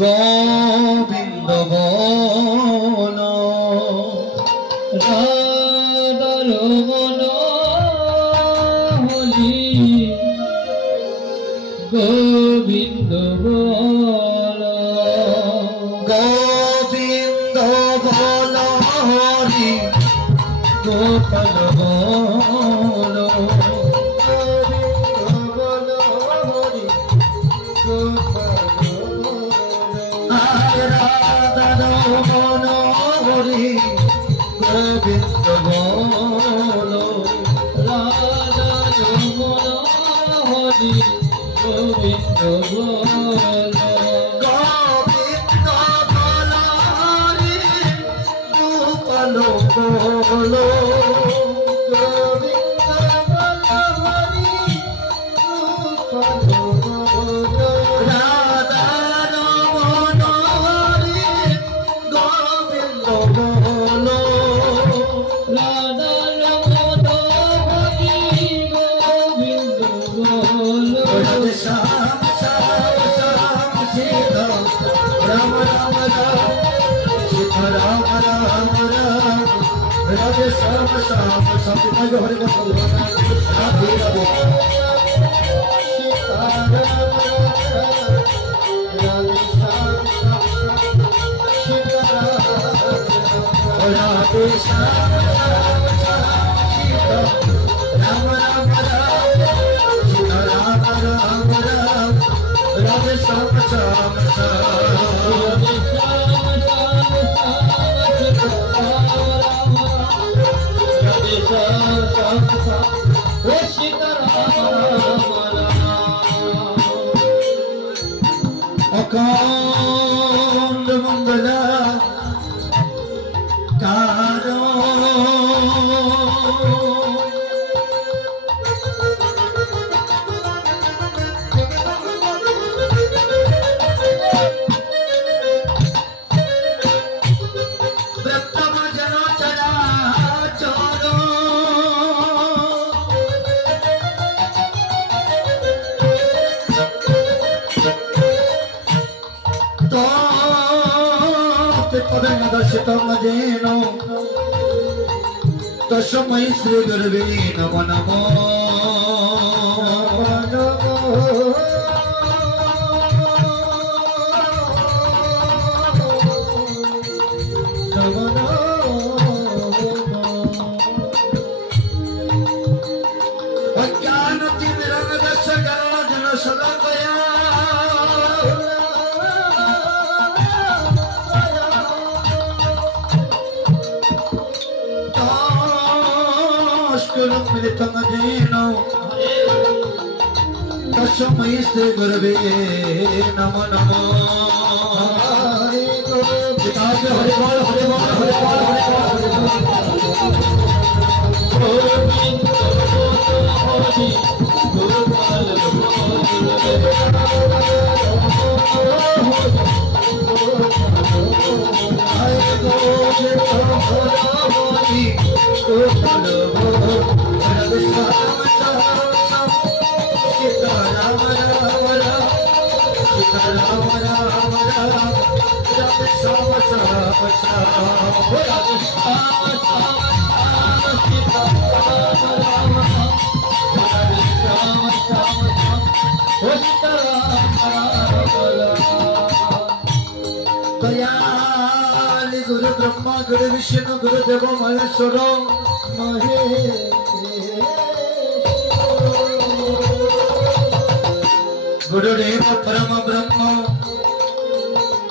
গোবিন্দ বল রাধার মন হলি গোবিন্দ বল গোবিন্দ বল হরি গোপাল বল গোবিন্দ বলো রাধা যমুনা হরি গোবিন্দ বলো গোবিন্দ বলো হরি গোপাল বলো গোবিন্দ বলো হরি গোপাল বলো রাধা যমুনা হরি গোবিন্দ বলো Sham Sham Sham Sita Ram Ram Ram Sita Ram Ram Ram Radhe Sham Sham Sham Sita Hare Krishna Radhe Radhe Sita Ram Ram Radhe Sham Sham Sita Ram Radhe Sham Sham Sita Ram Ram Radhe Sham Sham Akand Mangala Karo Padamadashitamadeno Tashamai Sri Gurve Namo Namo Namo Ajnati Viragasa Garana Jana Sadakaya Militamajeno Tashamai Sri Gurve Namo Namo Hare Hare Bol Hare Bol Hare Bol Hare Dayali Guru Brahma Guru Vishnu Guru Deva Maheshwara Guru Deva Parama Brahma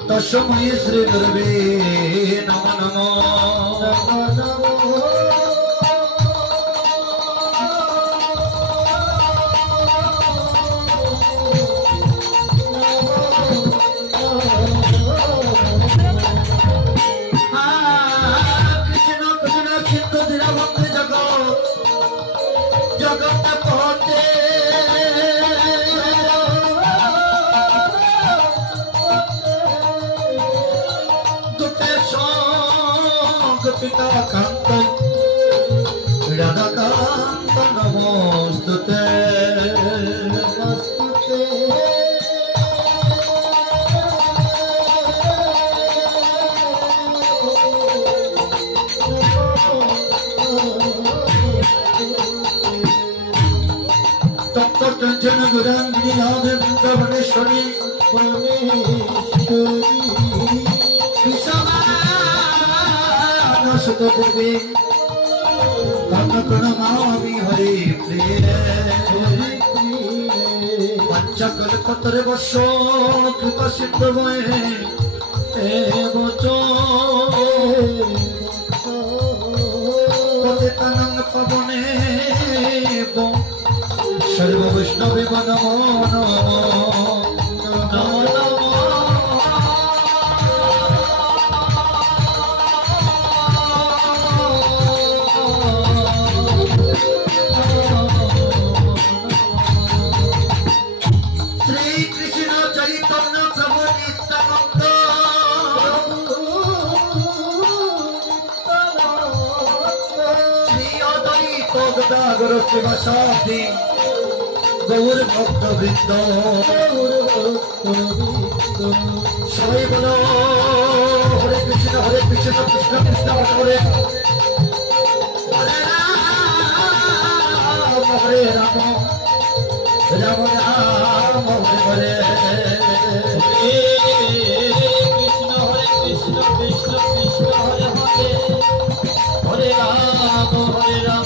Tashamai Sri Gurve Namo Namo Pita Kantan Radha Kantan Namostute Namostute Bhubaneshwari সুত দেবী প্রণমামি হরি প্রিয়ে পঞ্চকল্পতরে বর্ষ কৃপা সিদ্ধময় পতিতানং পবনে সর্ব বৈষ্ণবে নমো নমো নমো নমো গৌর ভক্ত বৃন্দ সবাই বলো হরে কৃষ্ণ কৃষ্ণ কৃষ্ণ হরে হরে রাম রাম রাম হরে কৃষ্ণ কৃষ্ণ কৃষ্ণ হরে হরে হরে রাম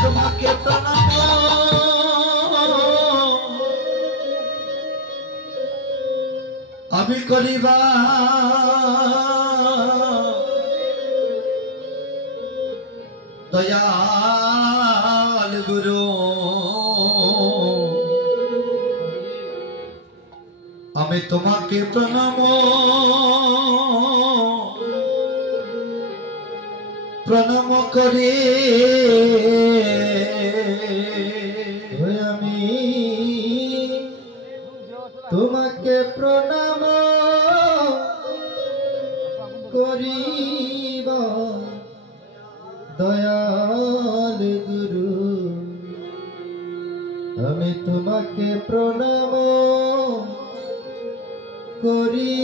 তোমাকে প্রণাম আমি করিবা দয়াল গুরু আমি তোমাকে প্রণাম প্রণাম করি আমি তোমাকে প্রণাম করিব দয়াল গুরু আমি তোমাকে প্রণাম করি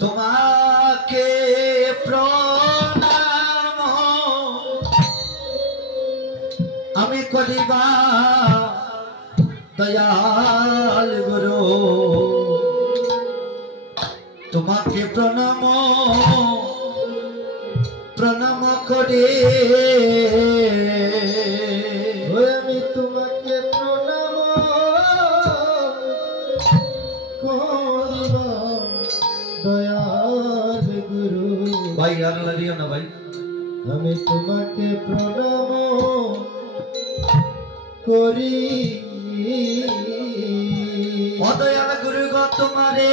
তোমাকে প্রণাম আমি করিবা দয়াল গুরু তোমাকে প্রণাম প্রণাম করে আমি তোমাকে প্রণাম করিব দয়াল গুরু ভাই গান লাগিও না ভাই আমি তোমাকে প্রণাম করি দয়াল গুরু গো তোমারে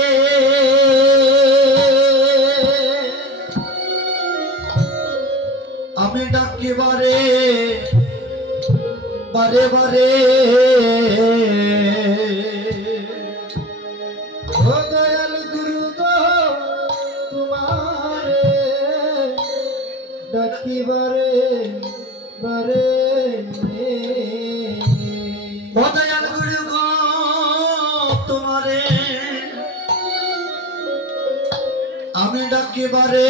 আমি ডাকি বারে বারে বারে ও দয়াল গুরু গো তোমারে ডাকি বারে বারে ও দয়াল গুরু গো তোমারে আমি ডাকি বারে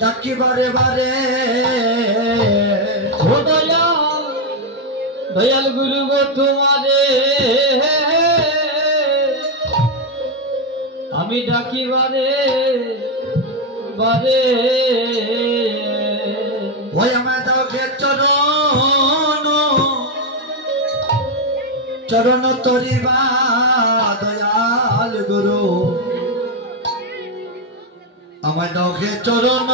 ডাকি বারে বারে ও দয়াল গুরু গো তোমারে আমি ডাকি বারে বারে ওই আমার দাও চরণ চরণ তরিবা দয়াল গুরু আমার নখে চরণ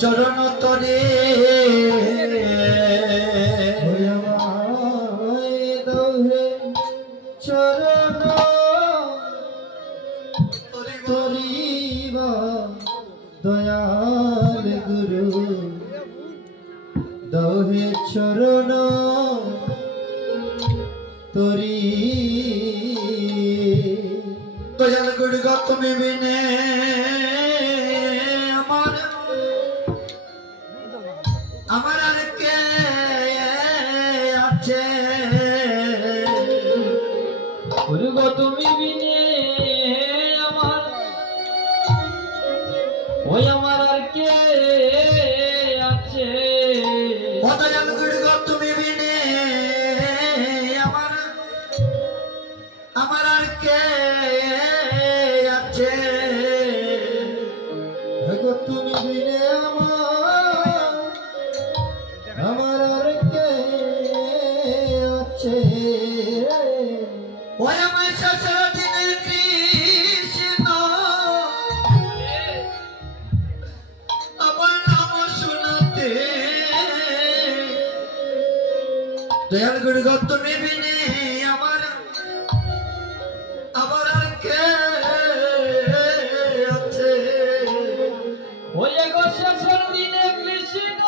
চরণ তরে চরণ তরিবা দয়াল গুরু দাও হে চরণ তোরি দয়াল গুড়গ তুমি বিনে আমার আর কে আছে গুড়গ তুমি বিনে আমার ওই আমার আর কে আছে ও দয়াল গুড়গ তুমি বিনে আমার আর কে আছে তুমি বিনে আমার আর কে আছে ওই আমার শ্বশুর দিনে কৃষ্ণ আমার নাম শোনাতে দয়াল গুড়গ তুমি বিনে আমার আর কে আছে ওই গো শেষের দিনে কৃষ্ণ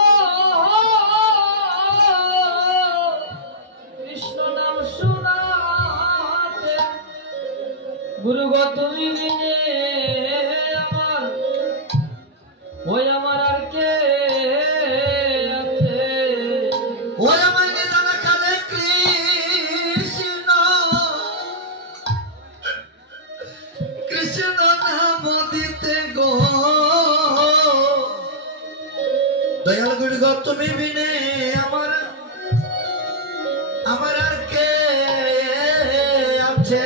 কৃষ্ণ নাম শোনাতে গুরু গো তুমি বিনে আমার ওই আমার আর কে আছে ওই আমার নিদান কালে কৃষ্ণ নাম দিতে গো দয়াল গুড়গ তুমি বিনে আমার আর কে আছে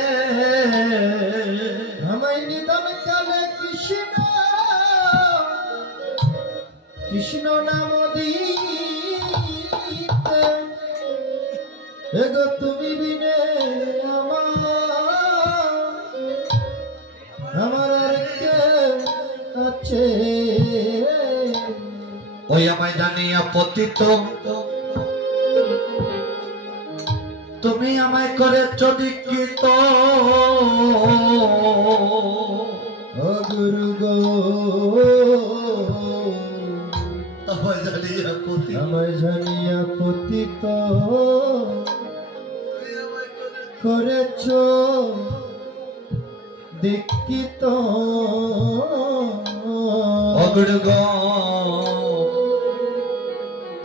আমায় নিদান কালে কৃষ্ণ নাম দিতে গো তুমি বিনে আমার আর কে আছে ওই আমায় জানিয়া পতিত তুমি আমায় করেছ দীক্ষিত ও গুরু গো আমায় জানিয়া পতিত করেছ দীক্ষিত ও গুরু গো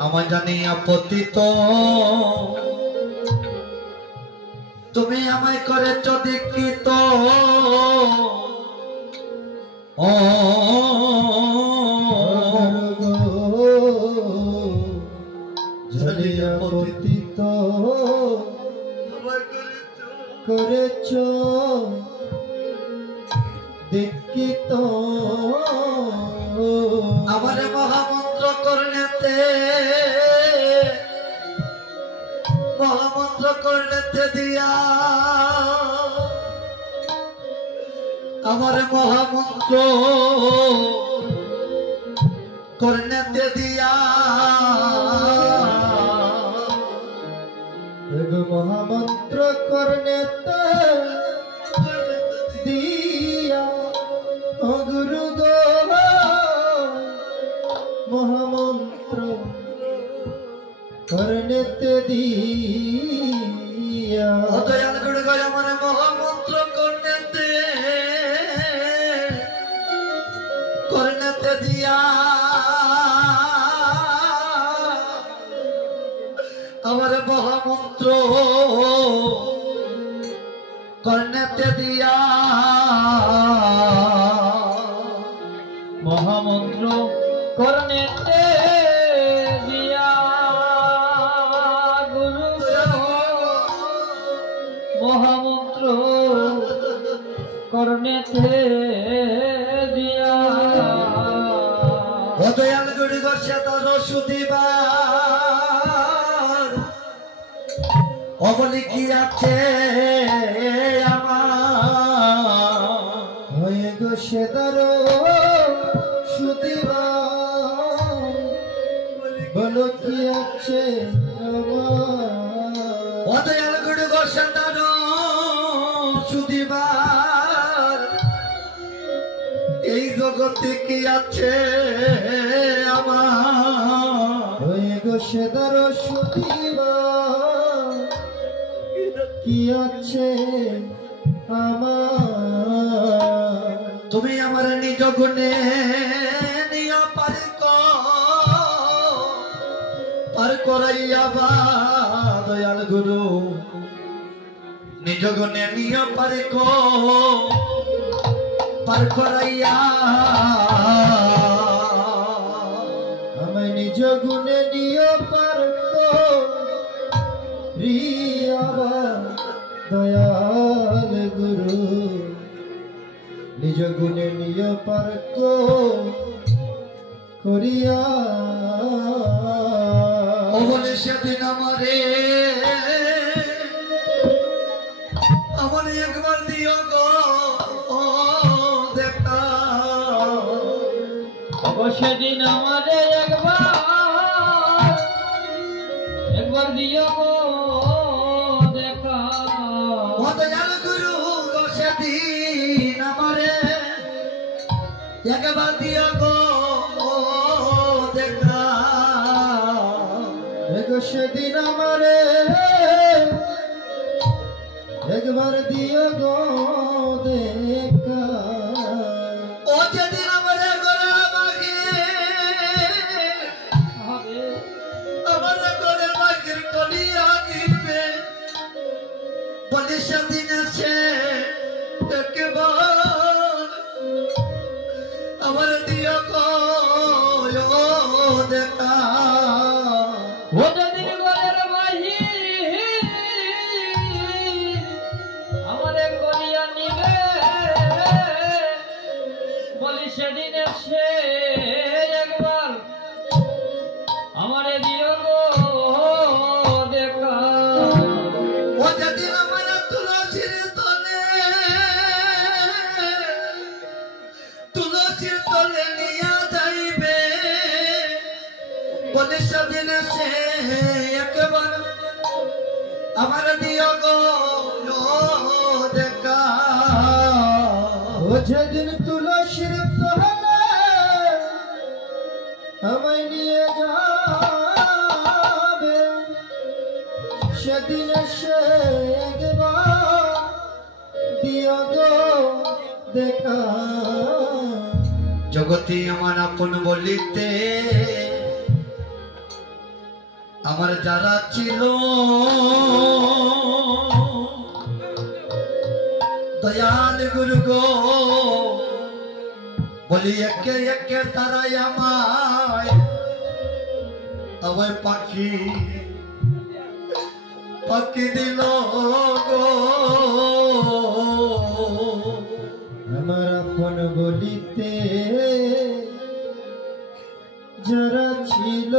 আমায় জানিয়া পতিত তুমি আমায় করেছ দীক্ষিত ও জানিয়া পতিত করেছ দীক্ষিত আমার মহামন্ত্র করনেতে দিয়া আমার মহামন্ত্র করনেতে দিয়া মহামন্ত্র করনেতে দিয়া গুরু গো মহামন্ত্র করনেতে দিয়া দয়াল গুড়গ আমার মহামন্ত্র করনেতে দিয়া আমার মহামন্ত্র করনেতে দিয়া মহামন্ত্র করনেতে দিয়া গুরু মহামন্ত্র করনেতে দিয়া ও দয়াল গুড়গ সে তোর সুদিবার অবলি কি আছে আমার গো সে তোর সুদিবার বলো কি আছে আমার ও দয়াল গুড়গ সে তোর সুদিবার এই জগতে কি আছে আমার সেদার সুদিবা কি আছে আমার তুমি আমার নিজ গুণে নিয়া পার করাইয়া বা দয়াল গুরু নিজ গুণে নিয়া পার করাইয়া আমায় নিজ গুণে নিয়ে পার করিয়া দয়াল গুরু নিজ গুণে নিয়ে পার করিয়া বলে সেদিন আমারে একবার দিও গো দেখা সেদিন আমারে একবার দিও গো দেখা দয়াল গুরু গো সেদিন আমারে একবার দিও গো দেখা সেদিন আমারে একবার দিও গো দেখা ও যেদিন আমারে গোরা মাগে আমারে গোরা মাগির কলিয়া দিবে বলে সেদিন আছে একবার আমার দিও গো দেখা সেদিন এসে একবার আমারে দিও গো দেখা ও যেদিন আমার তুলসীর তলে নিয়া যাইবে বলে সেদিন এসে একবার আমার দিও গো দেখা ও যেদিন তুলসীর আমায় নিয়ে যাবে সেদিন সে একবার দিও গো দেখা জগতে আমার আপন বলিতে আমার যারা ছিল দয়াল গুরু গো বলি একে একে তারাই আমায় পাখি দিল গো আমার আপন বলিতে যারা ছিল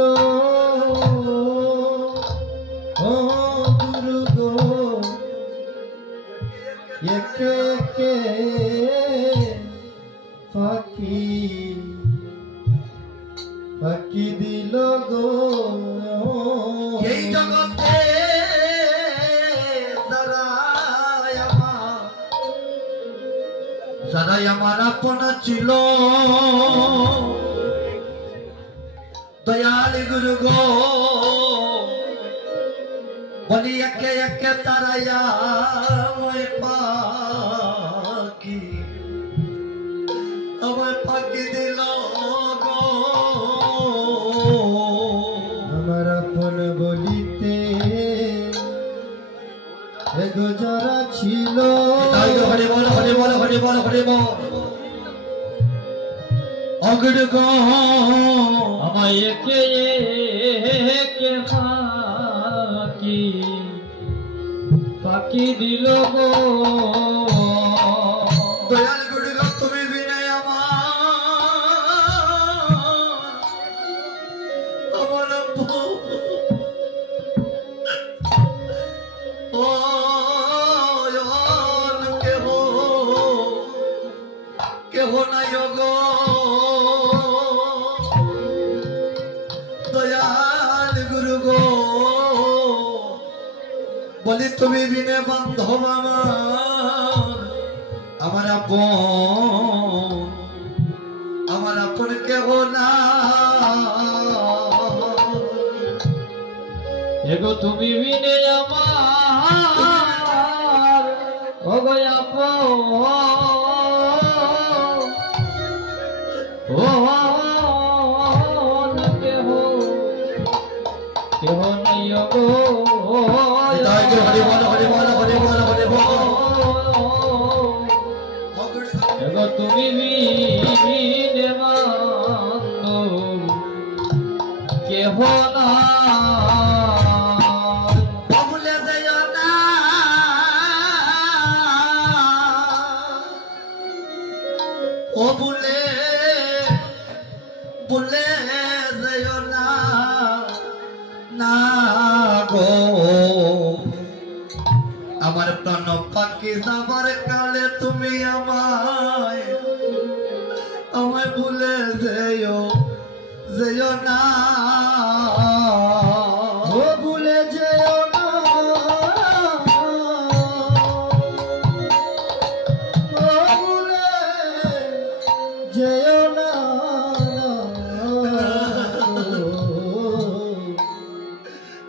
ও গুরু গো একে একে পাখি দিল গো এই জগতে যারাই আমার আপন ছিল দয়াল গুরু গো বলি একে একে তারাই আমায় পাখি দিল গো আমার আপন বলিতে এগো যারা ছিল হরে বল হরে বল হরে বল হরে বল অগড় গো আমায় একে একে পাখি দিল গো দয়াল গুরু গো তুমি বিনয় আমার ও কেহ নাই গো দয়াল গুরু গো বলি তুমি বিনে বান্ধব আমার আপন কেহ না এগো তুমি বিনে আমার ওগো আপন কেহ নাই গো হরি বল হরি বল হরি বল হরি বল এগো তুমি বিনে বান্ধব কেহ আমার প্রাণ পাখি যাবার কালে তুমি আমায় ভুলে যেও না ও ভুলে যেও না ও ভুলে যেও না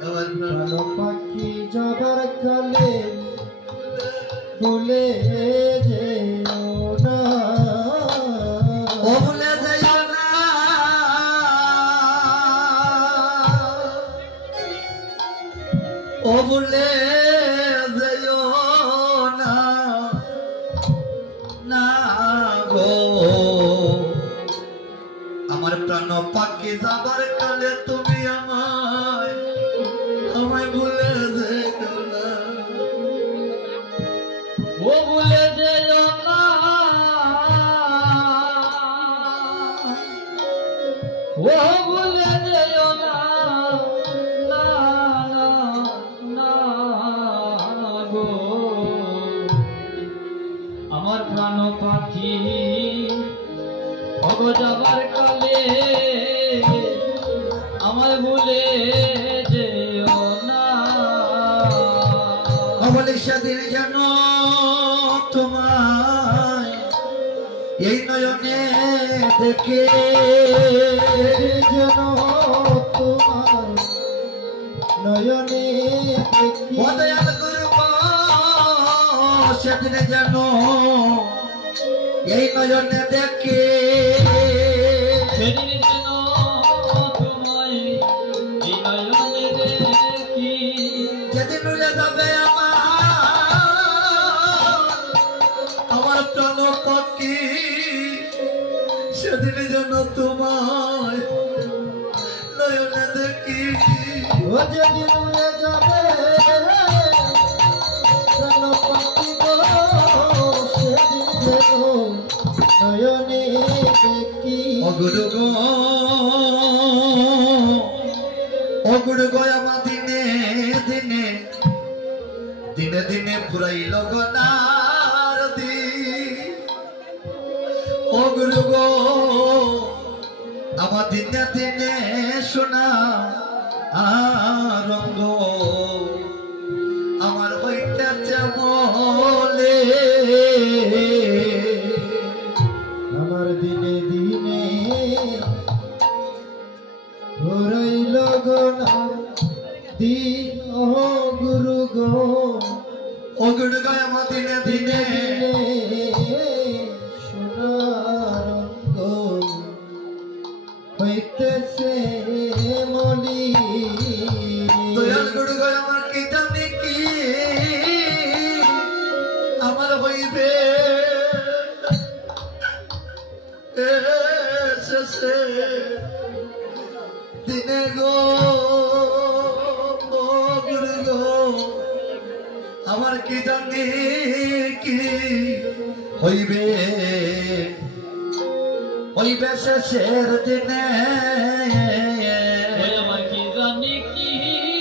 আমার প্রাণ পাখি যাবার কালে ভুলে যেও না ও ভুলে যেও না ও ভুলে যেও না না গো আমার প্রাণ পাখি যাবার কালে তুমি আমায় ভুলে যেও না ও ভুলে যেও না ও ভুলে যেও না না না গো আমার প্রাণ পাখি ওগো যাবার কালে আমায় ভুলে যেও না বলে সেদিন যেন তোমায় এই নয়নে দেখে যেন তোমার নয়নে দয়াল গুরু সেদিন যেন এই নয়নে দেখে সেদিন যেন তোমায় এই নয়নে দেখি যেদিন উড়ে যাবে আমার প্রাণ পাখি সেদিন যেন তোমায় নয়নে দেখি ও যেদিন উড়ে যাবে প্রাণ পাখি সেদিন যেন নয়নে দেখি অগুরু গো আমার দিনে দিনে দিনে দিনে ফুরাইল গনার দি ও গুরু গো আমার দিনে দিনে শোনা রঙ্গ আমার হইতেছে বলে আমার দিনে দিনে ফুরাইল গনার দিন ও গুরু গো আমার দিনে দিনে সোনারঙ্গ হইতেছে মনি দয়াল গুরু গো আমার কি জানি কি আমার হইবে শেষে দিনে গো গুরু গো আমার কি জানি কি হইবে শেষের দিনে